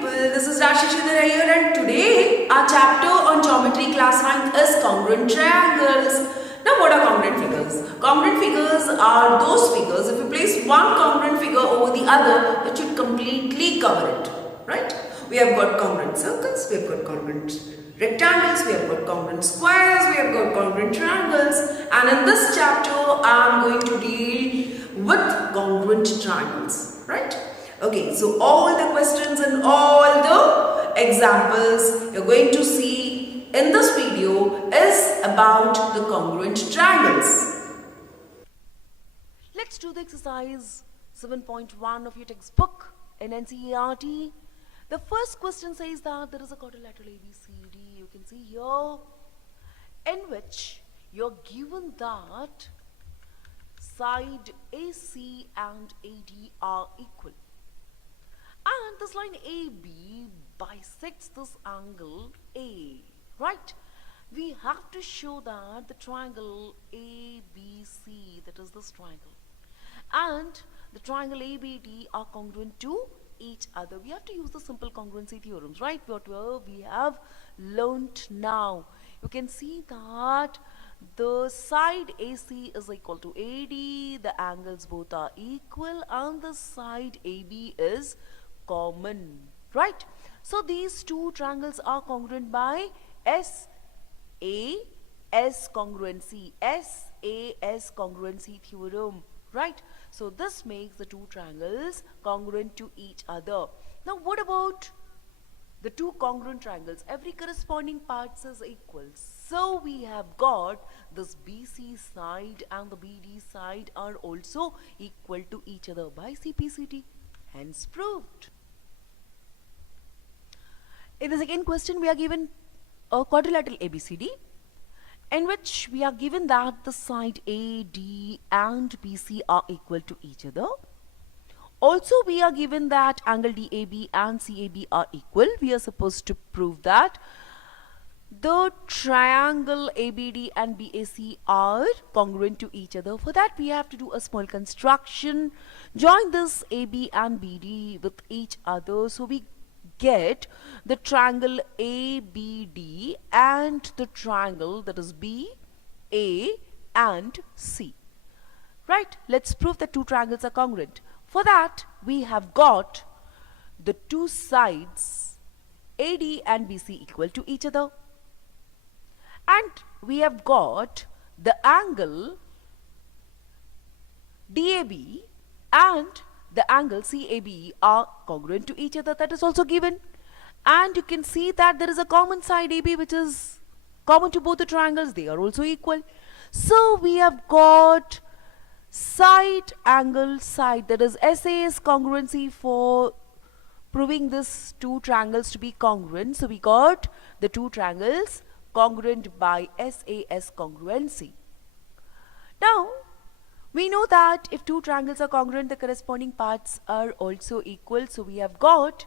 people, this is Rajshree Iyer, and today our chapter on geometry class 9th is congruent triangles. Now what are congruent figures? Congruent figures are those figures, if you place one congruent figure over the other, it should completely cover it, right? We have got congruent circles, we have got congruent rectangles, we have got congruent squares, we have got congruent triangles, and in this chapter I am going to deal with congruent triangles, right? Okay, so all the questions and all the examples you're going to see in this video is about the congruent triangles. Let's do the exercise 7.1 of your textbook in NCERT. The first question says that there is a quadrilateral ABCD, you can see here, in which you're given that side AC and AD are equal. And this line AB bisects this angle A, right? We have to show that the triangle ABC, that is this triangle, and the triangle ABD are congruent to each other. We have to use the simple congruency theorems, right? What we have learnt now. You can see that the side AC is equal to AD, the angles both are equal, and the side AB is common, right? So these two triangles are congruent by SAS congruency, SAS congruency theorem, right? So this makes the two triangles congruent to each other. Now what about the two congruent triangles? Every corresponding parts is equal. So we have got this BC side and the BD side are also equal to each other by CPCT. Hence proved. In the second question, we are given a quadrilateral ABCD, in which we are given that the side AD and BC are equal to each other. Also, we are given that angle DAB and CAB are equal. We are supposed to prove that the triangle ABD and BAC are congruent to each other. For that, we have to do a small construction. Join this AB and BD with each other. So we get the triangle ABD and the triangle that is BA and C. Right? Let's prove that two triangles are congruent. For that, we have got the two sides AD and BC equal to each other. And we have got the angle DAB and the angle CAB are congruent to each other. That is also given. And you can see that there is a common side AB which is common to both the triangles. They are also equal. So we have got side angle side, that is SAS congruency for proving these two triangles to be congruent. So we got the two triangles congruent by SAS congruency. Now we know that if two triangles are congruent, the corresponding parts are also equal. So we have got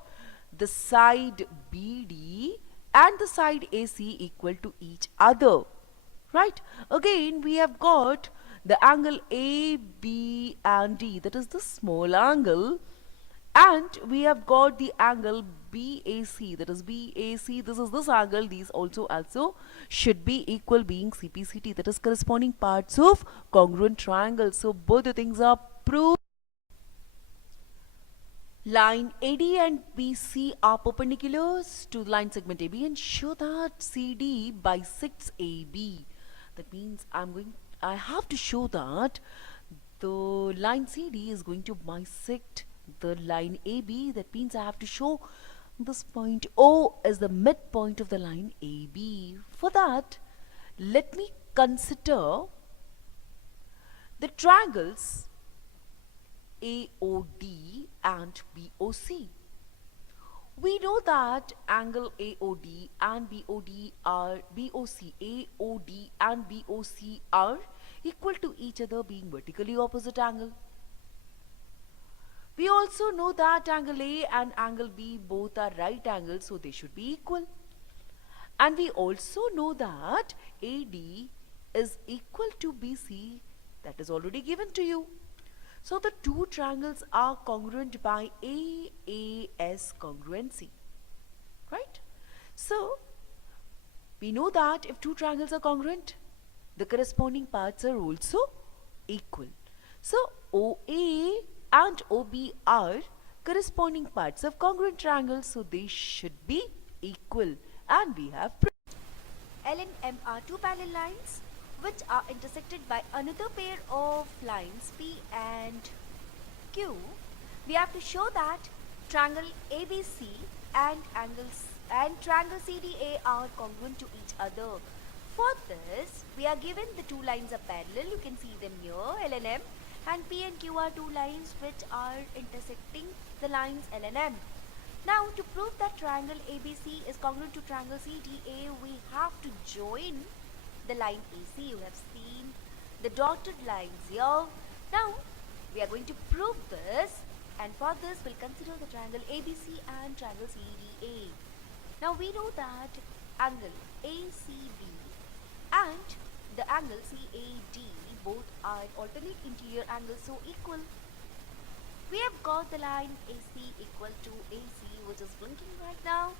the side BD and the side AC equal to each other, right? Again, we have got the angle AB and D, that is the small angle, and we have got the angle BAC, that is BAC, this is this angle, these also should be equal, being CPCT, that is corresponding parts of congruent triangles. So both the things are proved. Line AD and BC are perpendiculars to the line segment AB and show that CD bisects AB. That means I have to show that the line CD is going to bisect the line AB. That means I have to show this point O is the midpoint of the line AB. For that, let me consider the triangles AOD and BOC. We know that angle AOD and BOC are equal to each other, being vertically opposite angle. We also know that angle A and angle B both are right angles, so they should be equal. And we also know that AD is equal to BC, that is already given to you. So the two triangles are congruent by AAS congruency. right? So we know that if two triangles are congruent, the corresponding parts are also equal. So OA and OB are corresponding parts of congruent triangles, so they should be equal, and we have L and M are two parallel lines which are intersected by another pair of lines P and Q. We have to show that triangle ABC and triangle CDA are congruent to each other. For this, we are given the two lines are parallel. You can see them here, L and M, and P and Q are two lines which are intersecting the lines L and M. Now, to prove that triangle ABC is congruent to triangle CDA, we have to join the line AC. You have seen the dotted lines here. Now, we are going to prove this, and for this, we'll consider the triangle ABC and triangle CDA. Now, we know that angle ACB and the angle CAD both are alternate interior angles, so equal. We have got the line AC equal to AC, which is blinking right now,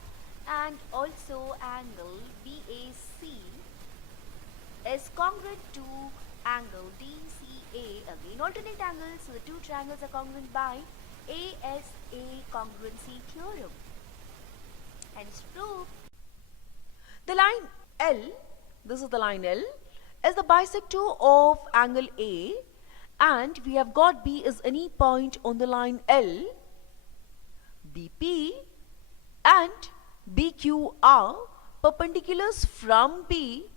and also angle BAC is congruent to angle DCA, again alternate angles, so the two triangles are congruent by ASA congruency theorem. Hence proof. the line L, this is the line L, is the bisector of angle A, and we have got B is any point on the line L. BP and BQ are perpendiculars from B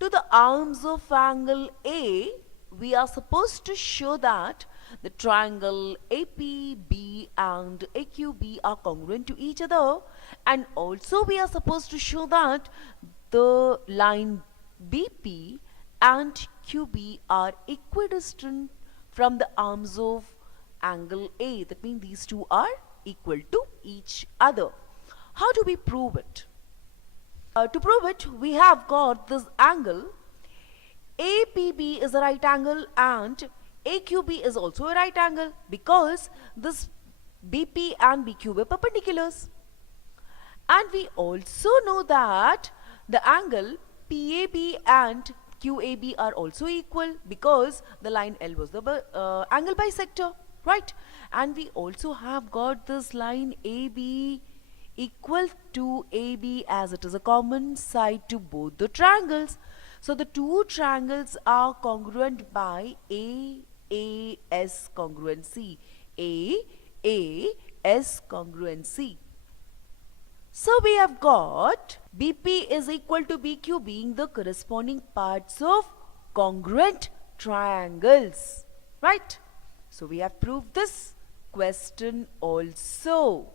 to the arms of angle A. We are supposed to show that the triangle APB and AQB are congruent to each other, and also we are supposed to show that the line BP and QB are equidistant from the arms of angle A. That means these two are equal to each other. How do we prove it? To prove it, we have got this angle APB is a right angle and AQB is also a right angle, because this BP and BQ were perpendiculars. And we also know that the angle PAB and QAB are also equal, because the line L was the angle bisector, right? And we also have got this line AB equal to AB, as it is a common side to both the triangles. So the two triangles are congruent by AAS congruency. AAS congruency. So we have got BP is equal to BQ being the corresponding parts of congruent triangles, right? So we have proved this question also.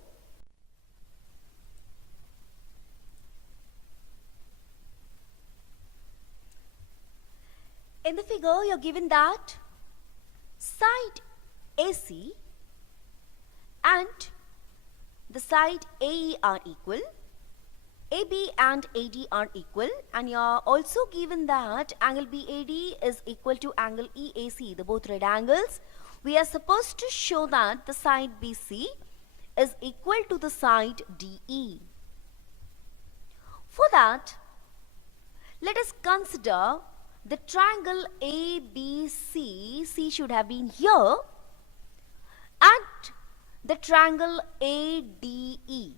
In the figure, you're given that side AC and the side AE are equal, AB and AD are equal, and you're also given that angle BAD is equal to angle EAC, the both right angles. We are supposed to show that the side BC is equal to the side DE. For that, let us consider the triangle ABC. C should have been here, and the triangle ADE.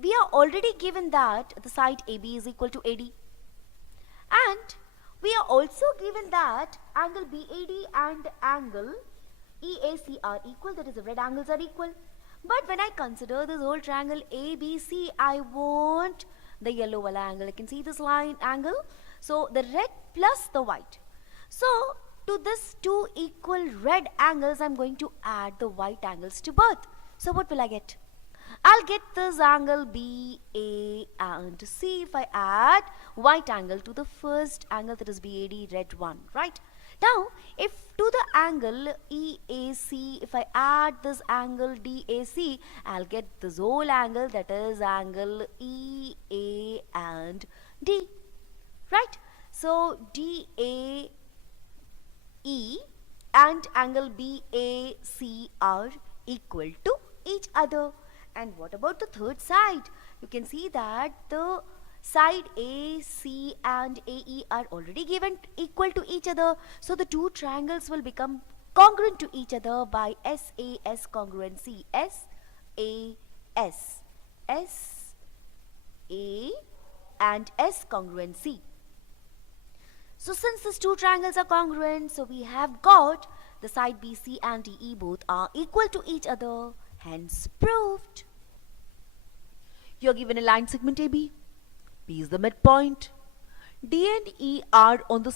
We are already given that the side AB is equal to AD, and we are also given that angle BAD and angle EAC are equal, that is the red angles are equal. But when I consider this whole triangle ABC, I want the yellow wala angle. I can see this line angle, so the red plus the white. So to this two equal red angles, I'm going to add the white angles to both. So what will I get? I'll get this angle BA and C if I add white angle to the first angle, that is BAD, red one, right? Now, if to the angle EAC, if I add this angle DAC, I'll get this whole angle, that is angle EA and D, right? So DAE and angle BAC are equal to each other. And what about the third side? You can see that the side AC and AE are already given equal to each other. So the two triangles will become congruent to each other by SAS congruency. SAS. SA and S congruency. So since these two triangles are congruent, so we have got the side BC and DE both are equal to each other, hence proved. You're given a line segment AB. P is the midpoint. D and E are on the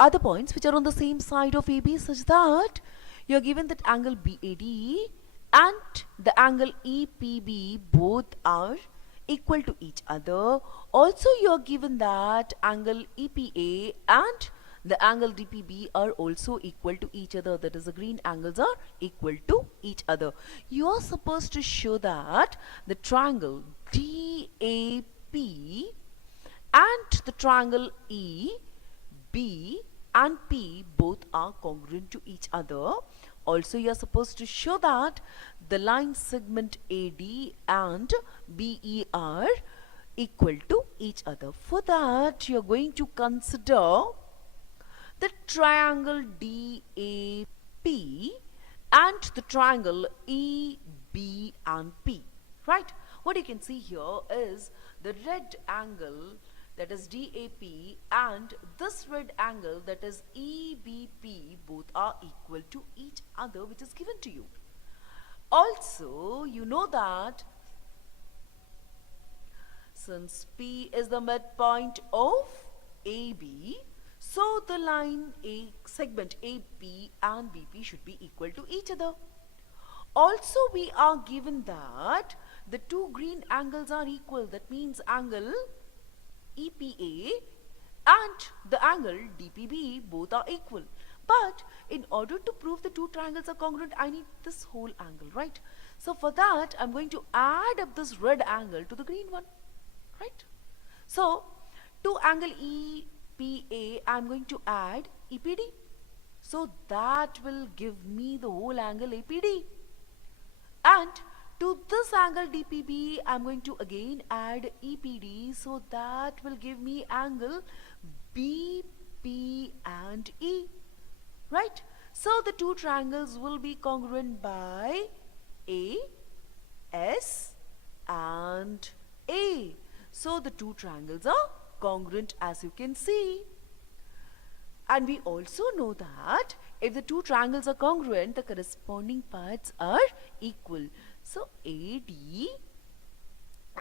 other points which are on the same side of AB, such that you're given that angle BAD and the angle EPB both are equal to each other. Also, you're given that angle EPA and the angle DPB are also equal to each other. That is, the green angles are equal to each other. You are supposed to show that the triangle DAP and the triangle EB and P both are congruent to each other. Also, you are supposed to show that the line segment AD and BE are equal to each other. For that, you are going to consider the triangle DAP and the triangle EB and P. Right? What you can see here is the red angle, that is DAP, and this red angle, that is EBP, both are equal to each other, which is given to you. Also, you know that since P is the midpoint of AB, so the line segment AP and BP should be equal to each other. Also, we are given that the two green angles are equal. That means angle EPA and the angle DPB both are equal. But in order to prove the two triangles are congruent, I need this whole angle, right? So for that, I'm going to add up this red angle to the green one, right? So to angle EPA, I'm going to add EPD. So that will give me the whole angle APD. And to this angle DPB, I'm going to again add EPD. So that will give me angle BP and E. Right? So the two triangles will be congruent by A, S and A. So the two triangles are congruent, as you can see. And we also know that if the two triangles are congruent, the corresponding parts are equal. So AD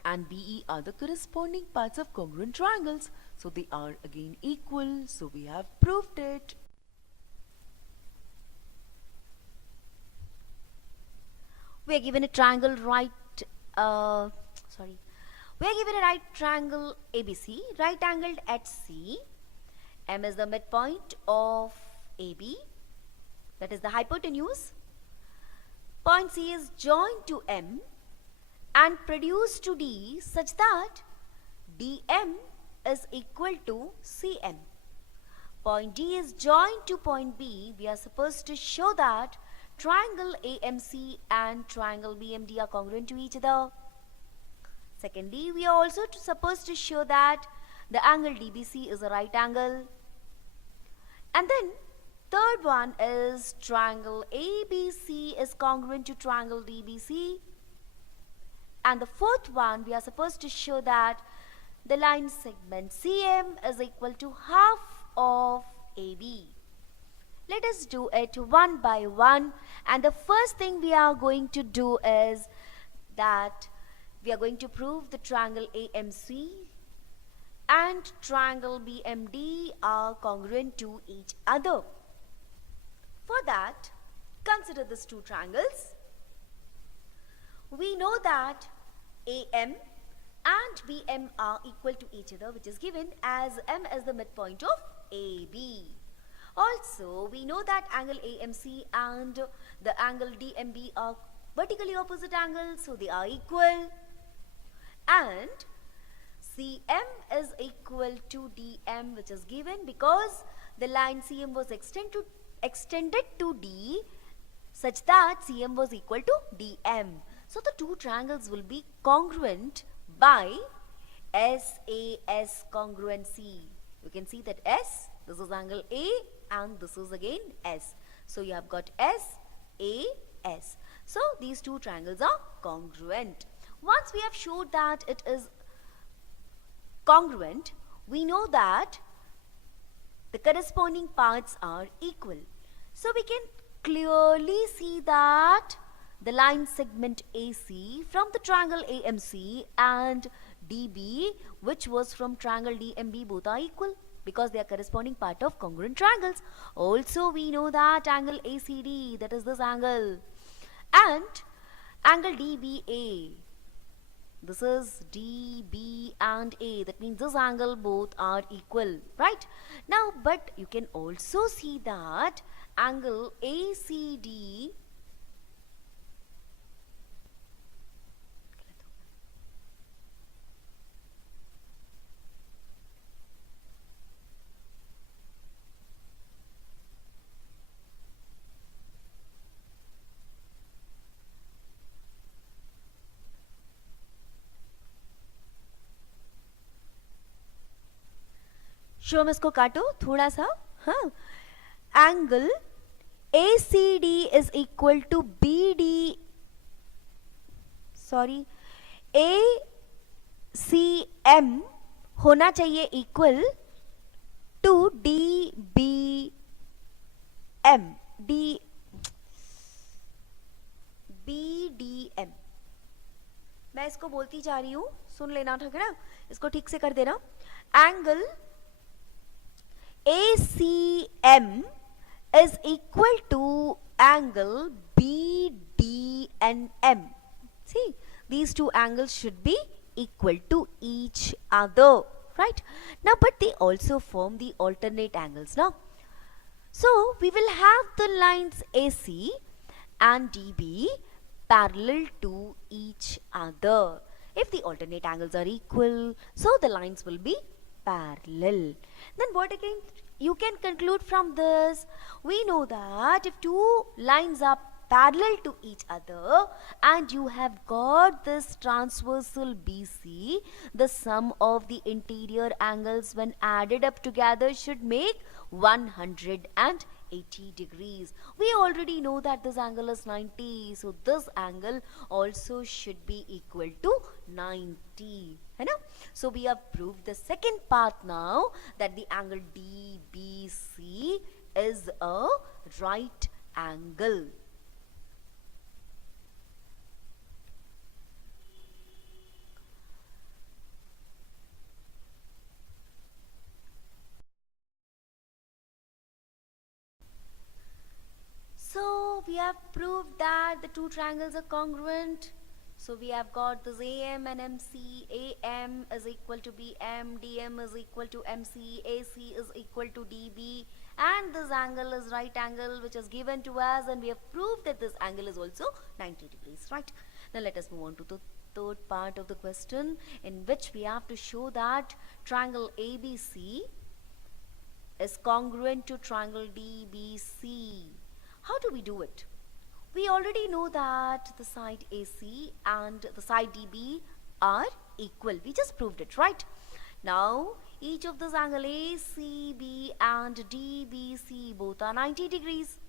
and BE are the corresponding parts of congruent triangles. So they are again equal. So we have proved it. We are given a triangle we are given a right triangle ABC, right angled at C. M is the midpoint of AB, that is the hypotenuse. Point C is joined to M and produced to D such that DM is equal to CM. Point D is joined to point B. We are supposed to show that triangle AMC and triangle BMD are congruent to each other. Secondly, we are also supposed to show that the angle DBC is a right angle. And then third one is triangle ABC is congruent to triangle DBC. And the fourth one, we are supposed to show that the line segment CM is equal to half of AB. Let us do it one by one, and the first thing we are going to do is that we are going to prove the triangle AMC and triangle BMD are congruent to each other. For that, consider these two triangles. We know that AM and BM are equal to each other, which is given as M is the midpoint of AB. Also, we know that angle AMC and the angle DMB are vertically opposite angles, so they are equal. And CM is equal to DM, which is given because the line CM was extended to D such that CM was equal to DM. So the two triangles will be congruent by SAS congruency. You can see that S, this is angle A and this is again S. So you have got S, A, S. So these two triangles are congruent. Once we have showed that it is congruent, we know that the corresponding parts are equal. So we can clearly see that the line segment AC from the triangle AMC and DB, which was from triangle DMB, both are equal because they are corresponding part of congruent triangles. Also we know that angle ACD, that is this angle, and angle DBA, this is DB and A, that means this angle both are equal, right? Now, but you can also see that angle ACD Shivam इसको काटो थोड़ा सा, हाँ, angle ACD is equal to BD, sorry ACM होना चाहिए equal to BDM, मैं इसको बोलती जा रही हूं, सुन लेना, ठीक है ना, इसको ठीक से कर देना. Angle ACM is equal to angle BDNM. See, these two angles should be equal to each other, right? Now, but they also form the alternate angles now. So, we will have the lines AC and DB parallel to each other. If the alternate angles are equal, so the lines will be parallel. Then what again you can conclude from this? We know that if two lines are parallel to each other and you have got this transversal BC, the sum of the interior angles when added up together should make 180 degrees. We already know that this angle is 90, so this angle also should be equal to 90. So we have proved the second part now, that the angle DBC is a right angle. So we have proved that the two triangles are congruent. So we have got this AM and MC. AM is equal to BM, DM is equal to MC, AC is equal to DB, and this angle is right angle which is given to us, and we have proved that this angle is also 90 degrees, right? Now let us move on to the third part of the question, in which we have to show that triangle ABC is congruent to triangle DBC. How do we do it? We already know that the side AC and the side DB are equal. We just proved it, right? Now, each of this angle ACB and DBC both are 90 degrees.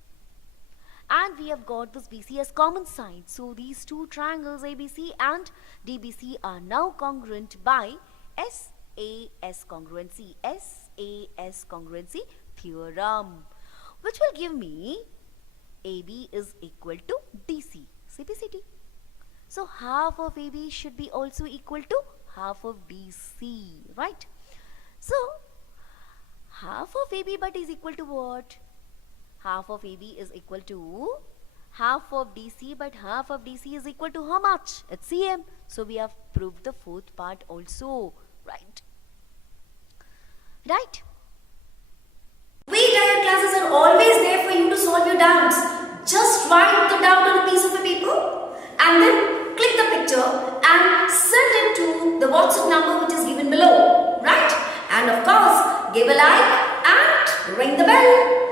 And we have got this BC as common side. So, these two triangles ABC and DBC are now congruent by SAS congruency. SAS congruency theorem. Which will give me AB is equal to DC, CPCT. So half of AB should be also equal to half of DC, right? So half of AB but is equal to what? Half of AB is equal to half of DC, but half of DC is equal to how much? It's CM. So we have proved the fourth part also, right? Right? We Iyer classes are always there for you to solve your doubts. Just write the doubt on a piece of a paper and then click the picture and send it to the WhatsApp number which is given below, right? And of course, give a like and ring the bell.